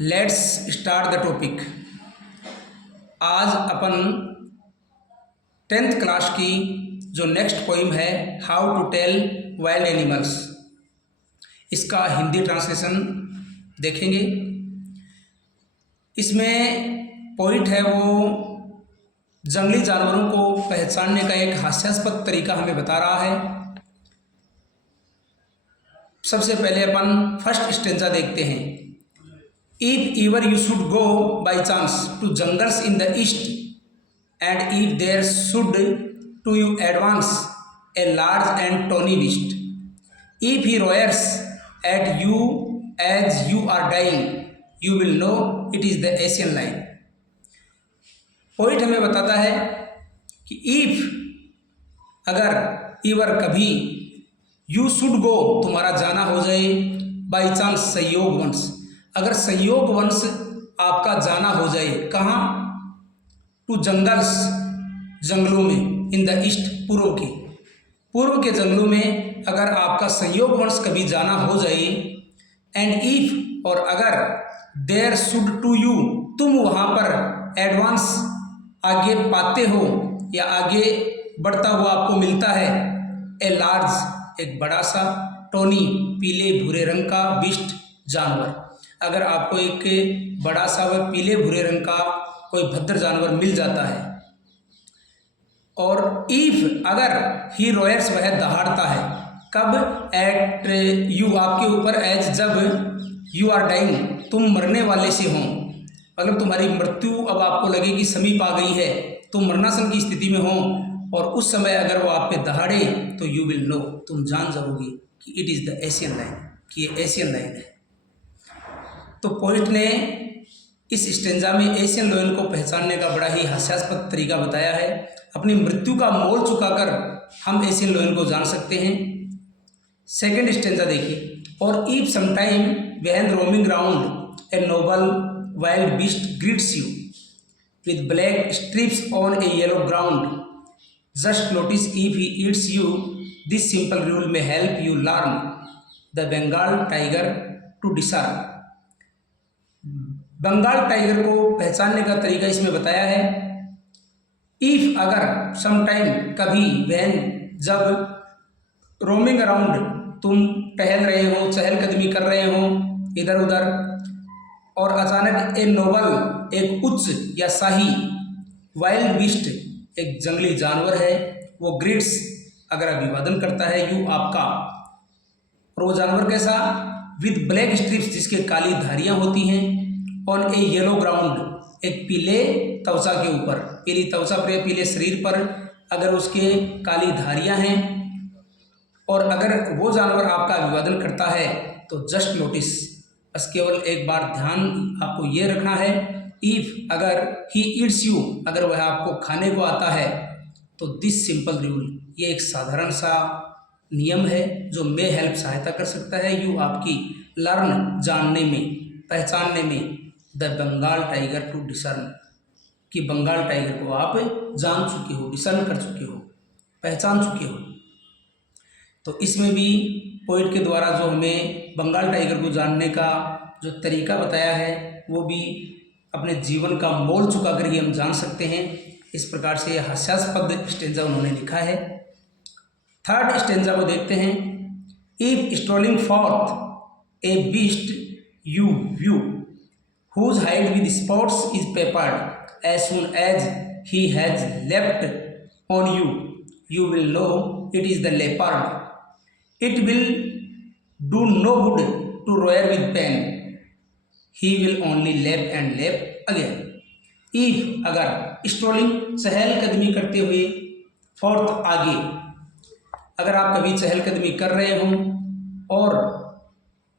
Let's start the topic. आज अपन 10th class की जो नेक्स्ट पोइम है how to tell wild animals, इसका हिंदी ट्रांसलेशन देखेंगे। इसमें पॉइंट है वो जंगली जानवरों को पहचानने का एक हास्यास्पद तरीका हमें बता रहा है। सबसे पहले अपन फर्स्ट स्टेंजा देखते हैं। If ever you should go by chance to jungles in the east, and if there should to you advance a large and tawny beast, if he roars at you as you are dying, you will know it is the Asian lion. Poet हमें बताता है कि if अगर ever कभी you should go तुम्हारा जाना हो जाए, by chance संयोगवश, अगर संयोगवश आपका जाना हो जाए कहाँ, टू जंगल्स जंगलों में, इन द ईस्ट पूर्व के जंगलों में अगर आपका संयोगवश कभी जाना हो जाए, एंड इफ और अगर देयर शुड टू यू तुम वहाँ पर एडवांस आगे पाते हो या आगे बढ़ता हुआ आपको मिलता है, ए लार्ज एक बड़ा सा, टोनी पीले भूरे रंग का, बिस्ट जानवर, अगर आपको एक बड़ा सा व पीले भूरे रंग का कोई भद्र जानवर मिल जाता है, और इफ अगर ही रॉयर्स वह दहाड़ता है, कब, एट यू आपके ऊपर, एज जब, यू आर डाइंग तुम मरने वाले से हों, मतलब तुम्हारी मृत्यु अब आपको लगे कि समीप आ गई है, तुम मरणासन की स्थिति में हो, और उस समय अगर वो आप पे दहाड़े तो यू विल नो तुम जान जाओगे कि it is the Asian line, कि ये एशियन लाइन है। तो पोइट ने इस स्टेंजा में एशियन लायन को पहचानने का बड़ा ही हास्यास्पद तरीका बताया है। अपनी मृत्यु का मोल चुकाकर हम एशियन लायन को जान सकते हैं। सेकंड स्टेंजा देखिए, और if sometime when roaming round a noble wild beast greets you with black stripes on a yellow ground, just notice if he eats you, this simple rule may help you learn the Bengal tiger to discern. Bengal tiger को पहचानने का तरीका इसमें बताया है। If अगर, sometime कभी, van जब, रोमिंग अराउंड तुम टहल रहे हो, चहलकदमी कर रहे हो इधर उधर, और अचानक ए नोबल एक उच्च या शाही, वाइल्ड बीस्ट एक जंगली जानवर है, वो ग्रिड्स अगर अभिवादन करता है, यू आपका, और वो जानवर कैसा, विद ब्लैक स्ट्रिप्स जिसके काली धारियाँ होती हैं, ऑन ए येलो ग्राउंड एक पीले त्वचा के ऊपर, पीली त्वचा पर, पीले शरीर पर अगर उसके काली धारियां हैं, और अगर वो जानवर आपका अभिवादन करता है तो जस्ट नोटिस, बस केवल एक बार ध्यान आपको ये रखना है, इफ अगर ही ईट्स यू अगर वह आपको खाने को आता है, तो दिस सिंपल रूल ये एक साधारण सा नियम है जो मे हेल्प सहायता कर सकता है यू आपकी, लर्न जानने में, पहचानने में, the Bengal tiger to discern कि बंगाल टाइगर को आप जान चुके हो, डिसर्न कर चुके हो, पहचान चुके हो। तो इसमें भी पोइट के द्वारा जो हमें बंगाल टाइगर को जानने का जो तरीका बताया है वो भी अपने जीवन का मोल चुका कर ही हम जान सकते हैं। इस प्रकार से हास्यास्पद स्टेंजा उन्होंने लिखा है। थर्ड स्टेंजा को देखते हैं। If strolling forth A beast you view whose hide with spots is peppered, as soon as he has leapt on you, you will know it is the leopard. It will do no good to roar with pain, he will only lap and lap again. If अगर strolling चहलकदमी करते हुए, fourth आगे, अगर आप कभी चहलकदमी कर रहे हो और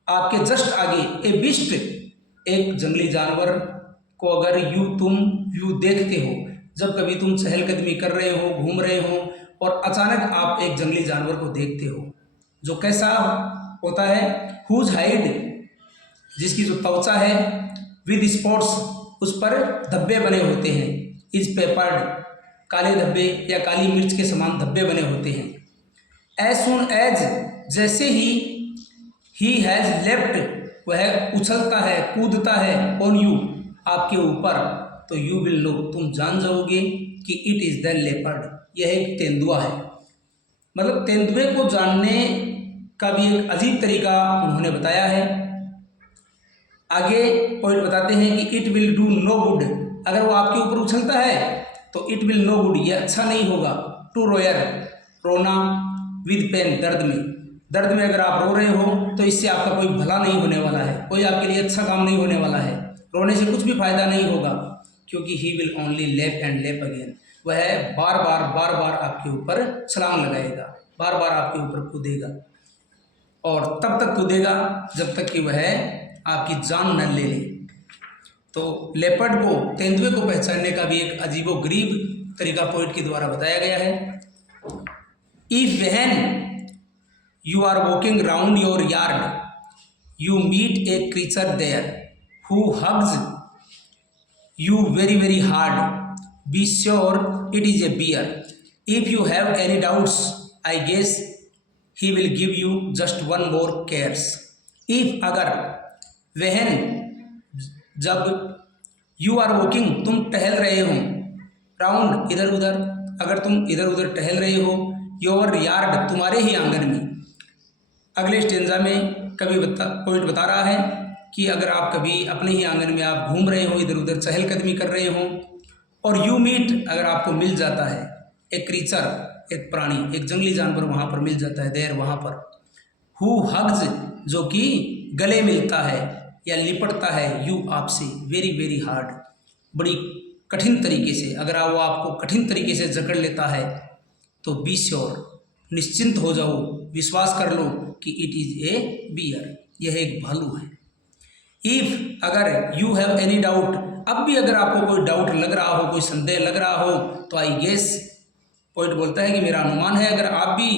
आपके जस्ट आगे ए बिस्ट एक जंगली जानवर को अगर तुम व्यू देखते हो, जब कभी तुम चहलकदमी कर रहे हो, घूम रहे हो, और अचानक आप एक जंगली जानवर को देखते हो जो कैसा होता है, हुज हाइड जिसकी जो त्वचा है, विद स्पॉट्स उस पर धब्बे बने होते हैं, इज पेपर्ड काले धब्बे या काली मिर्च के समान धब्बे बने होते हैं, एज सुन एज जैसे ही हैज़ लेफ्ट वह उछलता है, कूदता है ऑन यू, आपके ऊपर, तो यू विल नो, तुम जान जाओगे कि इट इज़ द लेपर्ड, यह एक तेंदुआ है। मतलब तेंदुए को जानने का भी एक अजीब तरीका उन्होंने बताया है। आगे पॉइंट बताते हैं कि it will do no good, अगर वो आपके ऊपर उछलता है तो इट विल नो गुड, ये अच्छा नहीं होगा। टू रोयर, रोना, विद पेन, दर्द में अगर आप रो रहे हो तो इससे आपका कोई भला नहीं होने वाला है, कोई आपके लिए अच्छा काम नहीं होने वाला है, रोने से कुछ भी फायदा नहीं होगा, क्योंकि ही विल ओनली लेप एंड लेप अगेन, वह बार बार आपके ऊपर छलांग लगाएगा, बार बार आपके ऊपर कूदेगा, और तब तक कूदेगा जब तक कि वह आपकी जान न ले ले। तो लेपर्ड को, तेंदुए को पहचानने का भी एक अजीबोगरीब तरीका पोइट के द्वारा बताया गया है। If when you are walking round your yard, you meet a creature there who hugs you very hard, be sure it is a bear. If you have any doubts, I guess he will give you just one more cares. If, अगर, when, जब, you are walking, तुम टहल रहे हो, round, इधर उधर, अगर तुम इधर उधर टहल रहे हो, योर यार्ड, तुम्हारे ही आंगन में। अगले स्टेंजा में पोइट बता रहा है कि अगर आप कभी अपने ही आंगन में आप घूम रहे हो, इधर उधर चहलकदमी कर रहे हो, और यू मीट, अगर आपको मिल जाता है, एक क्रीचर, एक प्राणी, एक जंगली जानवर वहाँ पर मिल जाता है, देर वहाँ पर, हु हग्स, जो कि गले मिलता है या लिपटता है, यू, आपसे, वेरी हार्ड, बड़ी कठिन तरीके से, अगर वो आपको कठिन तरीके से जकड़ लेता है तो बी श्योर, निश्चिंत हो जाओ, विश्वास कर लो कि इट इज़ ए बियर, यह एक भालू है। इफ, अगर, यू हैव एनी डाउट, अब भी अगर आपको कोई डाउट लग रहा हो, कोई संदेह लग रहा हो, तो आई गेस, पॉइंट बोलता है कि मेरा अनुमान है, अगर आप भी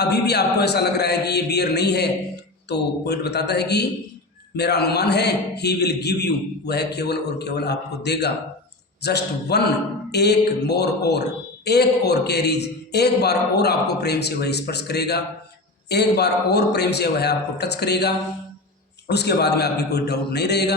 अभी भी आपको ऐसा लग रहा है कि ये बियर नहीं है, तो पॉइंट बताता है कि मेरा अनुमान है, ही विल गिव यू, वह केवल और केवल आपको देगा, जस्ट वन, एक, मोर, और, एक और कैरीज, एक बार और आपको प्रेम से वह स्पर्श करेगा, एक बार और प्रेम से वह आपको टच करेगा, उसके बाद में आपकी कोई डाउट नहीं रहेगा।